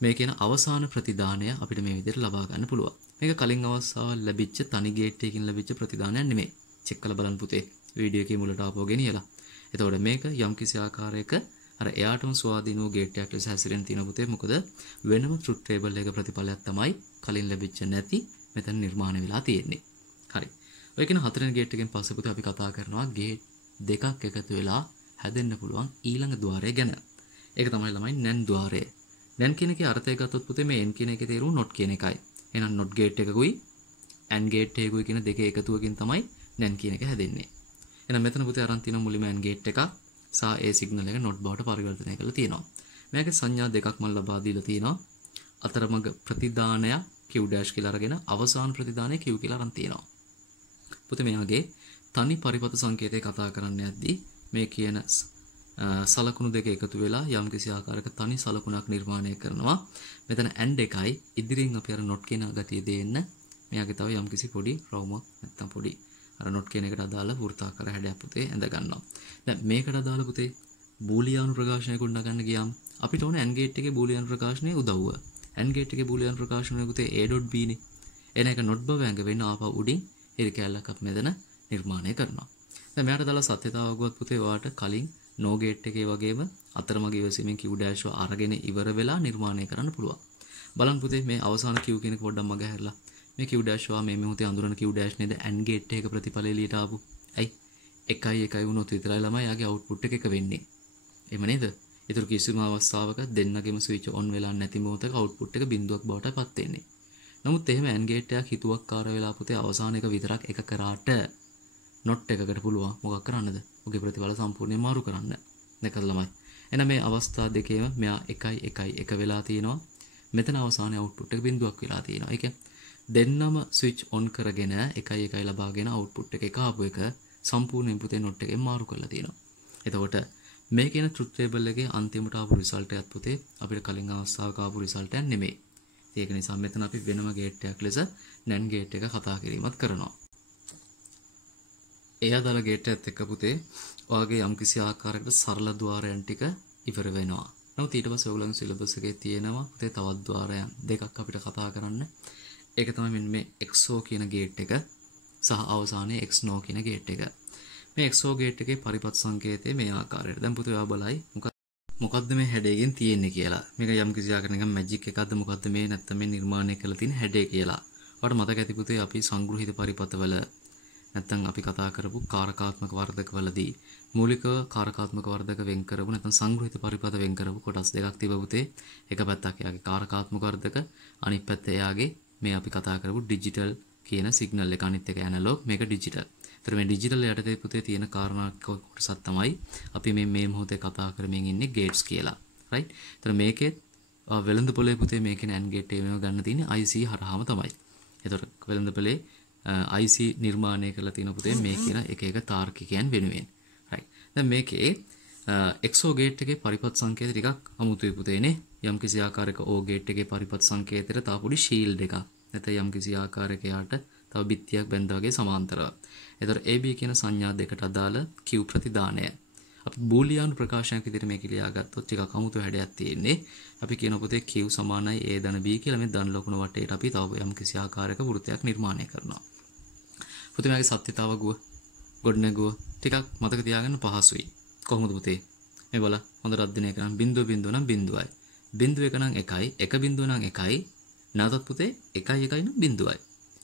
මේ කියන අවසාන ප්‍රතිදානය අපිට මේ විදිහට ලබා ගන්න පුළුවන්. මේක කලින් අවස්ථාවල් ලැබිච්ච තනි ගේට් එකකින් ලැබිච්ච ප්‍රතිදානයක් නෙමෙයි. චෙක් කරලා බලන්න පුතේ වීඩියෝ එකේ මුලට ආපුව ගෙනියලා. එතකොට මේක යම් කිසි ආකාරයක අර එයාටම ස්වාධීන වූ ගේට් එකක් ලෙස හැසිරෙන තියෙන පුතේ මොකද වෙනම ට්‍රුත් ටේබල් එක ප්‍රතිඵලයක් තමයි කලින් ලැබිච්ච නැති මෙතන නිර්මාණය වෙලා තියෙන්නේ. හරි. ඔය කියන හතරෙන් ගේට් එකෙන් පස්සේ පුතේ අපි කතා කරනවා ගේට් දෙකක් එකතු වෙලා හැදෙන්න පුළුවන් ඊළඟ ద్వාරය ගැන. ඒක තමයි ළමයි NAND ద్వාරය. NAND කියන එකේ අර්ථය ගත්තොත් පුතේ මේ N කියන එකේ තේරුම not කියන එකයි. එහෙනම් not gate එකකුයි AND gate එකකුයි කියන දෙකේ එකතුවකින් තමයි NAND කියන එක හැදෙන්නේ. එහෙනම් මෙතන පුතේ අරන් තියෙන මුලින්ම AND gate එක සහ A signal එක not බවට පරිවර්තනය කරලා තියෙනවා. මේකේ සංඥා දෙකක් මම ලබා දීලා තියෙනවා. අතරමඟ ප්‍රතිදානය Q dash කියලා අරගෙන අවසාන ප්‍රතිදානය Q කියලා අරන් තියෙනවා. පුතේ මෙයාගේ තනි පරිපථ සංකේතය කතා කරන්න යද්දී මේ කියන සලකුණු දෙක එකතු වෙලා යම්කිසි ආකාරයක තනි සලකුණක් නිර්මාණය කරනවා. මෙතන AND එකයි ඉදිරියෙන් අපි අර not කියන ගතිය දෙන්න මෙයාගේ තව යම්කිසි පොඩි රවුමක් නැත්තම් පොඩි අර not කියන එකට අදාළ වෘත්තාකාර හැඩයක් පුතේ ඇඳ ගන්නවා. දැන් මේකට අදාළ පුතේ බූලියානු ප්‍රකාශනය ගොඩනගා ගන්න ගියාම අපිට ඕනේ AND gate එකේ බූලියානු ප්‍රකාශනයේ උදව්ව. AND gate එකේ බූලියානු ප්‍රකාශනය පුතේ A.B නේ. එන එක not බව ඇඟ වෙන්න ආපහු උඩින් ඉරි කැලලක් අපි මෙතන නිර්මාණය කරනවා. දැන් මෙයාට දාලා සත්‍යතාවකුවත් පුතේ ඔයාට කලින් no gate එකේ වගේම අතරමඟ ඉවසීමෙන් Q dash අරගෙන ඉවර වෙලා නිර්මාණය කරන්න පුළුවන්. බලන්න පුතේ මේ අවසාන Q කියන එක පොඩ්ඩක් මග හැරලා මේ Q dash මේ මොහොතේ අඳුරන Q dash නේද AND gate එක ප්‍රතිඵල එළියට ආපු. ඇයි 1 වුණොත් විතරයි ළමයි යාගේ output එක වෙන්නේ. එහෙම නේද? ඒතර කිසිම අවස්ථාවක දෙන්නගෙම switch on වෙලා නැති මොහොතක output එක බිඳුවක් බවට පත් වෙන්නේ. නමුත් එහෙම AND gate එකක් හිතුවක්කාර වෙලා පුතේ අවසාන එක විතරක් එක කරාට not එකකට පුළුවන් මොකක් කරන්නද? ඔගේ ප්‍රතිඵල සම්පූර්ණයෙන් මාරු කරන්න. දැකලා ළමයි. එහෙනම් මේ අවස්ථා දෙකේම මෙයා 1 වෙලා තියෙනවා. මෙතන අවසානයේ output එක බිඳුවක් වෙලා තියෙනවා. ඒ කියන්නේ දෙන්නම switch on කරගෙන 1 ලබාගෙන output එක ආපු එක සම්පූර්ණ input not එකෙන් මාරු කරලා තියෙනවා. එතකොට මේ කියන truth table එකේ අන්තිමට ආපු result එකත් පුතේ අපිට කලින් අවස්ථාවක ආපු result එකක් නෙමෙයි. ඒක නිසා මෙතන අපි වෙනම gate එකක් ලෙස NAND gate එක කතා කිරීමත් කරනවා. ඒ අදාළ gate එකත් එක්ක පුතේ ඔයගේ යම්කිසි ආකාරයකට සරල ద్వාරයන් ටික ඉවර වෙනවා. නමුත් ඊට පස්සේ ඔයගොල්ලන්ගේ syllabus එකේ තියෙනවා පුතේ තවත් ద్వාරයන් දෙකක් අපිට කතා කරන්න. ඒක තමයි මෙන්න මේ XO කියන gate එක සහ අවසානයේ XNO කියන gate එක. මේ XO gate එකේ පරිපත් සංකේතය මේ ආකාරයට. දැන් පුතේ ඔයා බලයි මොකද්ද මේ හැඩයෙන් තියෙන්නේ කියලා. මේක යම් කිසි ආකාරයක නිකන් මැජික් එකක්ද මොකද්ද මේ නැත්නම් මේ නිර්මාණය කරලා තියෙන හැඩය කියලා. ඔයාලට මතක ඇති පුතේ අපි සංග්‍රහිත පරිපතවල නැත්නම් අපි කතා කරපු කාරකාත්මක වර්ධකවලදී මූලික කාරකාත්මක වර්ධක වෙන් කරපු නැත්නම් සංග්‍රහිත පරිපත වෙන් කරපු කොටස් දෙකක් තිබ්බ පුතේ. එක පැත්තක් එයාගේ කාරකාත්මක වර්ධක අනිත් පැත්ත එයාගේ මේ අපි කතා කරපු ඩිජිටල් කියන සිග්නල් එක අනිත් එක ඇනලොග් මේක ඩිජිටල්. ඒතර මේ ඩිජිටල් යටතේ පුතේ තියෙන කාරණා කොටසක් තමයි අපි මේ මොහොතේ කතා කරමින් ඉන්නේ ගේට්ස් කියලා. රයිට්. ඒතර මේකේ වෙළඳ පොලේ පුතේ මේකේ NAND gate එකම ගන්න තියෙන්නේ IC හරහාම තමයි. ඒතර වෙළඳ පොලේ IC නිර්මාණය කරලා තියෙන පුතේ මේ කියන එක එක තාර්කිකයන් වෙනුවෙන්. රයිට්. දැන් මේකේ XO gate එකේ පරිපත් සංකේත ටිකක් අමුතුයි පුතේනේ. යම් කිසි ආකාරයක O gate එකේ පරිපත් සංකේතයට තා පොඩි shield එකක්. නැත්නම් යම් කිසි ආකාරයක යාට තව බිත්තියක් බැඳ වගේ සමාන්තරව. ඒතර AB කියන සංඥා දෙකට අදාළ Q ප්‍රතිදානය. අපි බූලියානු ප්‍රකාශනයක් විදිහට මේක ලියාගත්තොත් ටිකක් අමුතු හැඩයක් තියෙන්නේ. අපි කියන පොතේ Q සමානයි A ධන B කියලා මේ ධන ලකුණ වටේට අපි තව යම් කිසි ආකාරයක වෘත්තයක් නිර්මාණය කරනවා. පුතේ මේකේ සත්‍යතාව ගොඩනැගුව ටිකක් මතක තියාගන්න පහසුයි. කොහොමද පුතේ? මේ බල හොඳට අධ්‍යයනය කරන් බිඳුව නම් බිඳුවයි. බිඳුව එක නම් 1යි, එක බිඳුව නම් 1යි. නැවතත් පුතේ 1 නම් බිඳුවයි.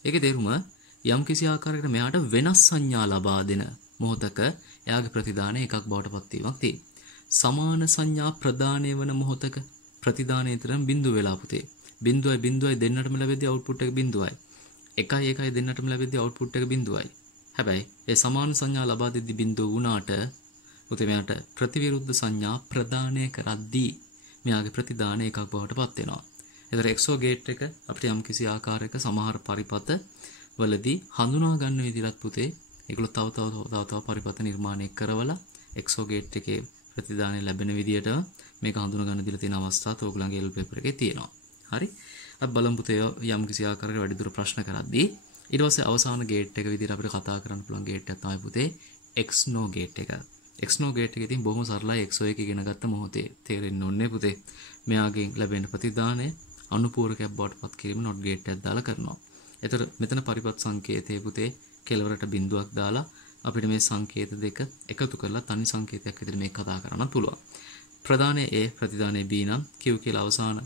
ඒකේ තේරුම යම් කිසි ආකාරයකට මෙයාට වෙනස් සංඥා ලබා දෙන මොහොතක එයාගේ ප්‍රතිදානය එකක් බවට පත් වීමක් තියෙනවා. සමාන සංඥා ප්‍රදානය වන මොහොතක ප්‍රතිදානය තරම් බිඳුව වෙලා පුතේ. බිඳුවයි දෙන්නටම ලැබෙද්දී output එක බිඳුවයි. 1 දෙන්නටම ලැබෙද්දී output එක බිඳුවයි. හැබැයි ඒ සමාන සංඥා ලබා දෙද්දී බිඳුව වුණාට පුතේ මෙයාට ප්‍රතිවිරුද්ධ සංඥා ප්‍රදානය කරද්දී මෙයාගේ ප්‍රතිදානය එකක් බවට පත් වෙනවා. ඒතර XO gate එක අපිට යම් කිසි ආකාරයක සමහර පරිපත වලදී හඳුනා ගන්න විදිහට පුතේ ඒගොල්ලෝ තව පරිපත නිර්මාණය කරවලා XO gate එකේ ප්‍රතිදානය ලැබෙන විදිහට මේක හඳුනා ගන්න දීලා තියෙන අවස්ථාත් ඕගොල්ලන්ගේ L paper එකේ තියෙනවා. හරි. අපි බලමු පුතේ යම් කිසි ආකාරයක වැඩිදුර ප්‍රශ්න කරද්දී ඊට පස්සේ අවසාන gate එක විදිහට අපිට කතා කරන්න පුළුවන් gate එක තමයි පුතේ XNO gate එක. XNO gate එකේ තියෙන බොහොම සරලයි XO එක ඉගෙන ගත්ත මොහොතේ තේරෙන්න ඕනේ පුතේ. මෙයාගෙන් ලැබෙන ප්‍රතිදානය අනුපූරකයක් බවට පත් කිරීම not gate එකක් දාලා කරනවා. ඒතර මෙතන පරිපත් සංකේතයේ පුතේ කෙලවරට බිඳුවක් දාලා අපිට මේ සංකේත දෙක එකතු කරලා තනි සංකේතයක් විදිහට මේක කතා කරන්න පුළුවන්. ප්‍රධානයේ A ප්‍රතිදානයේ B නම් Q කියලා අවසාන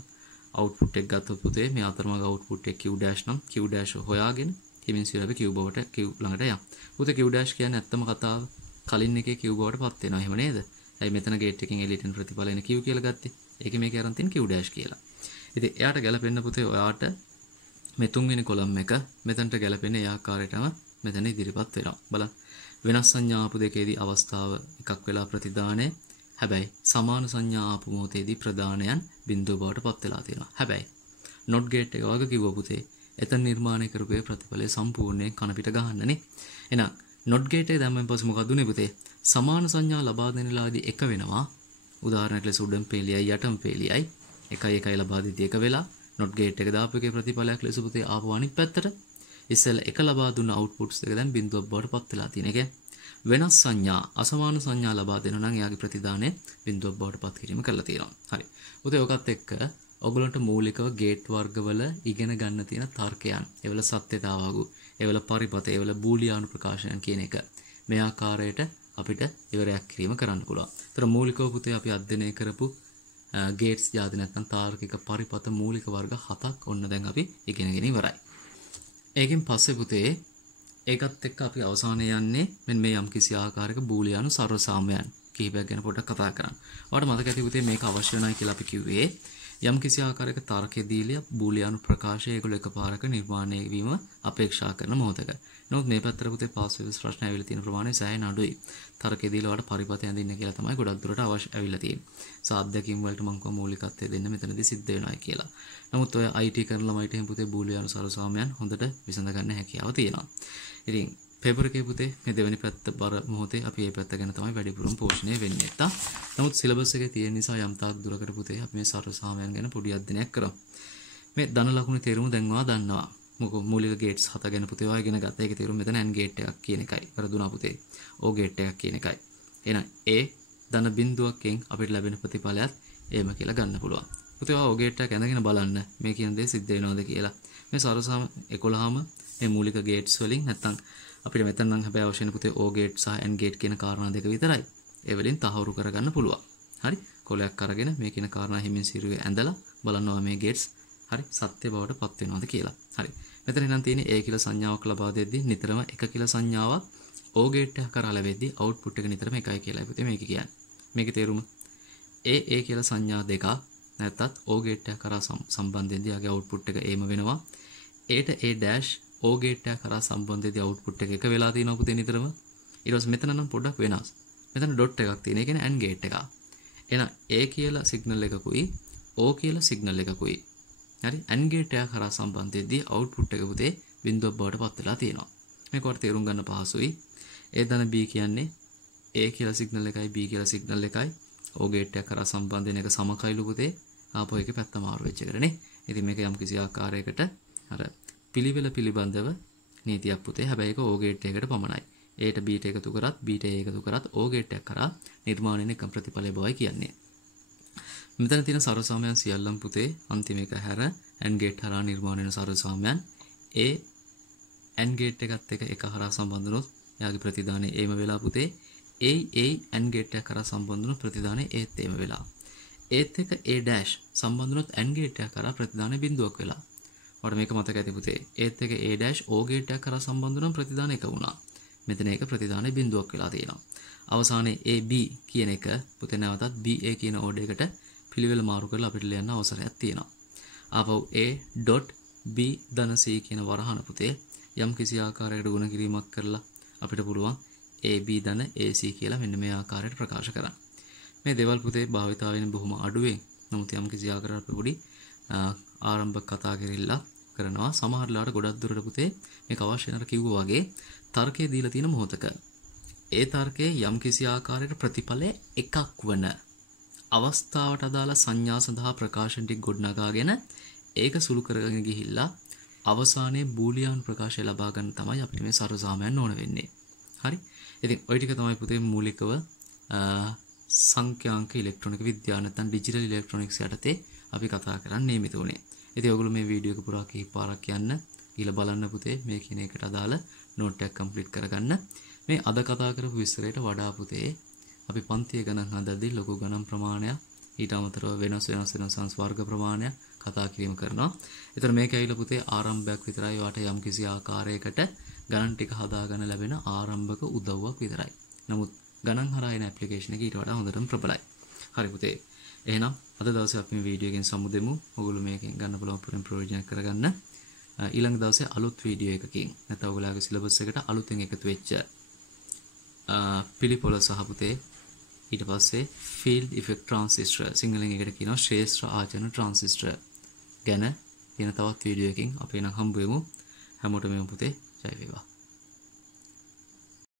output එක ගත්තොත් පුතේ මේ අතරමඟ output එක Q dash නම් Q dash හොයාගෙන හිමින් සිරපේ Q බවට Q ළඟට යම්. පුතේ Q dash කියන්නේ ඇත්තම කතාව කලින් එකේ Q බවට පත් වෙනවා. එහෙම නේද? ඇයි මෙතන gate එකකින් එළියට එන ප්‍රතිඵල එන Q කියලා ගත්තේ? ඒකේ මේකේ අරන් තියෙන Q dash කියලා. ඉතින් එයාට ගැලපෙන්න පුතේ ඔයාට මේ තුන්වෙනි කොලම් එක මෙතනට ගැලපෙන ඒ ආකාරයටම මෙතන ඉදිරිපත් වෙනවා. බලන්න. වෙනස් සංඥා ආපු දෙකේදී අවස්ථාව එකක් වෙලා ප්‍රතිදානය. හැබැයි සමාන සංඥා ආපු මොහොතේදී ප්‍රදානයන් බිඳුව බවට පත් වෙලා තියෙනවා. හැබැයි not gate එක වගේ කිව්ව පුතේ එතන නිර්මාණය කරපු ප්‍රතිඵලය සම්පූර්ණයෙන් කන පිට ගහන්නනේ. එහෙනම් not gate එක දැම්මම පස්සේ මොකද උනේ පුතේ? සමාන සංඥා ලබා දෙනලාදී එක වෙනවා. උදාහරණයක් ලෙස උඩම් පෙළියයි යටම් පෙළියයි 1 ලබා දෙද්දී එක වෙලා not gate එක දාපු එකේ ප්‍රතිඵලයක් ලෙස පුතේ ආපු අනිත් පැත්තට ඉස්සෙල්ලා එක ලබා දුන්න outputs දෙක දැන් බිඳුවක් බවට පත් වෙලා තියෙන එක. වෙනස් සංඥා අසමාන සංඥා ලබා දෙනවා නම් එයාගේ ප්‍රතිදානය බිඳුවක් බවට පත් කිරීම කරලා තියෙනවා. හරි. පුතේ ඔකත් එක්ක ඔයගලන්ට මූලිකව ගේට් වර්ගවල ඉගෙන ගන්න තියෙන තර්කයන්, ඒවල සත්‍යතාවගු, ඒවල පරිපත, ඒවල බූලියානු ප්‍රකාශනයන් කියන එක මේ ආකාරයට අපිට ඉවරයක් කිරීම කරන්න පුළුවන්. ඒතර මූලිකව පුතේ අපි අධ්‍යයනය කරපු ගේට්ස් ಜಾති නැත්නම් තාර්කික පරිපත මූලික වර්ග 7ක් ඔන්න දැන් අපි ඉගෙනගෙන ඉවරයි. ඒකෙන් පස්සේ පුතේ ඒකත් එක්ක අපි අවසානයේ යන්නේ මෙන්න මේ යම් කිසි ආකාරයක බූලියානු සර්ව සාමයන් කිහිපයක් ගැන පොඩ්ඩක් කතා කරන්න. ඔයාලට මතක ඇති පුතේ මේක අවශ්‍ය නැහැ කියලා අපි කිව්වේ. යම් කිසි ආකාරයක තර්කයේ දීලා බූලියානු ප්‍රකාශය ඒගොල්ලෝ එකපාරක නිර්මාණය වීම අපේක්ෂා කරන මොහොතක. නමුත් මේ පැත්තට පුතේ පාස් වෙස් ප්‍රශ්න ඇවිල්ලා තියෙන ප්‍රමාණය සෑහෙන අඩුයි. තර්කයේ දීලා වට පරිපතය ඇඳින්න කියලා තමයි ගොඩක් දුරට අවශ්‍ය ඇවිල්ලා තියෙන්නේ. සාධ්‍යකින් වලට මම කව මූලිකත්වය දෙන්න මෙතනදී සිද්ධ වෙනවායි කියලා. නමුත් ඔය IT කරන ළමයිට එහෙම පුතේ බූලියානු සරසාමයන් හොඳට විසඳ ගන්න හැකියාව තියෙනවා. ඉතින් පේපර් එකේ පුතේ මේ දෙවෙනි පැත්ත බර මොහොතේ අපි මේ පැත්ත ගැන තමයි වැඩිපුරම පෝෂණය වෙන්නේ නැත්තා. නමුත් සිලබස් එකේ තියෙන නිසා යම් තාක් දුරකට පුතේ අපි මේ සරසාමයන් ගැන පොඩි අධ්‍යයනයක් කරමු. මේ ධන ලකුණේ තේරුම දැන්වා දන්නවා. මොකද මූලික ගේට්ස් 7 ගැන පුතේ ඔයා ඉගෙන ගත්තා. ඒකේ තේරුම මෙතන AND ගේට් එකක් කියන එකයි. වරදුනා පුතේ. O ගේට් එකක් කියන එකයි. එහෙනම් A ධන බිඳුවකින් අපිට ලැබෙන ප්‍රතිඵලයත් ඒම කියලා ගන්න පුළුවන්. පුතේ ඔයා O ගේට් එක ඇඳගෙන බලන්න මේ කියන දේ සිද්ධ වෙනවද කියලා. මේ සරසාම 11ම මේ මූලික ගේට්ස් වලින් නැත්තම් අපිට මෙතන නම් හැබැයි අවශ්‍ය වෙන පුතේ O ගේට් සහ AND ගේට් කියන කාරණා දෙක විතරයි. ඒ වලින් තහවුරු කරගන්න පුළුවන්. හරි? කොලයක් අරගෙන මේ කියන කාරණා හිමින් සිරුවේ ඇඳලා බලනවා මේ ගේට්ස් හරි සත්‍ය බවට පත් වෙනවද කියලා. හරි. මෙතන නම් තියෙන්නේ A කියලා සංඥාවක් ලබා දෙද්දී නිතරම 1 කියලා සංඥාවක් O ගේට් එක කරා ලැබෙද්දී අවුට්පුට් එක නිතරම 1යි කියලා පුතේ මේක කියන්නේ. මේකේ තේරුම A කියලා සංඥා දෙක නැත්තත් O ගේට් එක කරා සම්බන්ධෙන්දී ආගේ අවුට්පුට් එක ඒම වෙනවා. Aට A dash O ගේට් එක කරා සම්බන්ධෙන්දී අවුට්පුට් එක වෙලා තියෙනවා පුතේ නිතරම. ඊට පස්සේ මෙතන නම් පොඩ්ඩක් වෙනස්. මෙතන ඩොට් එකක් තියෙන. ඒ කියන්නේ AND ගේට් එක. එහෙනම් A කියලා සිග්නල් එකකුයි O කියලා සිග්නල් එකකුයි. හරි AND ගේට් එක කරා සම්බන්ධෙන්දී අවුට්පුට් එක පුතේ බිඳුවක් බවට පත් වෙලා තියෙනවා. මේක වට තේරුම් ගන්න පහසුයි. A ධන B කියන්නේ A කියලා සිග්නල් එකයි B කියලා සිග්නල් එකයි O ගේට් එක කරා සම්බන්ධ වෙන එක සමකයිලු පුතේ. ආපහු එකේ පැත්ත මාරු වෙච්ච එකනේ. ඉතින් මේක යම් කිසි ආකාරයකට අර පිළිවෙල පිළිබඳව නීතියක් පුතේ. හැබැයි ඒක O ගේට් එකකට පමණයි. Aට Bට එකතු කරත් Bට A එකතු කරත් O ගේට් එක කරා නිර්මාණය වෙන එකම ප්‍රතිඵලය බවයි කියන්නේ. මෙතන තියෙන සරසාමයන් සියල්ලම පුතේ අන්තිම එක හැර AND ගේට් හරහා නිර්මාණය වෙන සරසාමයන් A AND ගේට් එකත් එක හරහා සම්බන්ධ වුණොත් එයාගේ ප්‍රතිදානය ඒම වෙලා පුතේ. A AND ගේට් එක කරා සම්බන්ධ වුණොත් ප්‍රතිදානය ඒත් ඒම වෙලා. ඒත් එක A dash සම්බන්ධ වුණොත් AND ගේට් එක කරා ප්‍රතිදානය බිඳුවක් වෙලා. ඔයාලට මේක මතක ඇති පුතේ. ඒත් එක A dash O ගේට් එක කරා සම්බන්ධ වුණොත් ප්‍රතිදානය එක වුණා. මෙතන ඒක ප්‍රතිදානය බිඳුවක් වෙලා තියෙනවා. අවසානයේ AB කියන එක පුතේ නැවතත් BA කියන ඕඩර් එකට පිළිවෙල මාරු කරලා අපිට ලියන්න අවසරයක් තියෙනවා. ආපහු A.B ධන C කියන වරහන පුතේ යම් කිසි ආකාරයකට ගුණ කිරීමක් කරලා අපිට පුළුවන් AB ධන AC කියලා මෙන්න මේ ආකාරයට ප්‍රකාශ කරන්න. මේ දේවල් පුතේ භාවිතා වෙන බොහොම අඩුවෙන්. නමුත් යම් කිසි ආකාරයකට අපි පොඩි ආරම්භක කතා කිරිල්ලක් කරනවා. සමහර ලාට ගොඩක් දුරට පුතේ මේක අවශ්‍ය නැර කිව්වා වගේ තර්කයේ දීලා තියෙන මොහොතක ඒ තර්කයේ යම් කිසි ආකාරයකට ප්‍රතිඵලය එකක් වන අවස්ථාවට අදාළ සංඥා සඳහා ප්‍රකාශන ටික ගොඩනගාගෙන ඒක සුළු කරගෙන ගිහිල්ලා අවසානයේ බූලියානු ප්‍රකාශය ලබා ගන්න තමයි අපිට මේ සරසාමයන් ඕන වෙන්නේ. හරි? ඉතින් ওই ටික තමයි පුතේ මූලිකව සංඛ්‍යාංක ඉලෙක්ට්‍රොනික විද්‍යාව නැත්නම් ඩිජිටල් ඉලෙක්ට්‍රොනික්ස් යටතේ අපි කතා කරන්නේ නියමිත උනේ. ඉතින් ඔයගොල්ලෝ මේ වීඩියෝ එක පුරා කීප පාරක් යන්න ඊළ බලන්න පුතේ මේ කියන එකට අදාළ නෝට් එකක් කම්ප්ලීට් කරගන්න. මේ අද කතා කරපු විස්තරයට වඩා පුතේ අපි පන්තිය ගණන් හදද්දී ලොකු ගණන් ප්‍රමාණයක් ඊට අමතරව වෙනස් වර්ග ප්‍රමාණයක් කතා කිරීම කරනවා. ඒතර මේක ඇවිල්ලා පුතේ ආරම්භයක් විතරයි. වාට යම් කිසි ආකාරයකට ගණන් ටික හදාගන්න ලැබෙන ආරම්භක උදව්වක් විතරයි. නමුත් ගණන් හරහා එන ඇප්ලිකේෂන් එක ඊට වඩා හොඳටම ප්‍රබලයි. හරි පුතේ. එහෙනම් අද දවසේ අපි මේ වීඩියෝ එකෙන් සමුදෙමු. ඔයගොල්ලෝ මේකෙන් ගන්න පුළුවන් පුරෙන් ප්‍රයෝජනයක් කරගන්න. ඊළඟ දවසේ අලුත් වීඩියෝ එකකින් නැත්නම් ඔයගොල්ලෝගේ සිලබස් එකට අලුතෙන් එකතු වෙච්ච පිළිපොළ සහ පුතේ ඊට පස්සේ ෆීල්ඩ් ඉෆෙක්ට් ට්‍රාන්සිස්ටර් සිංහලෙන් එකට කියනවා ශ්‍රේෂ්ඨ ආචරණ ට්‍රාන්සිස්ටර් ගැන කියන තවත් වීඩියෝ එකකින් අපි නම් හම්බ වෙමු. හැමෝටම පුතේ ජය වේවා.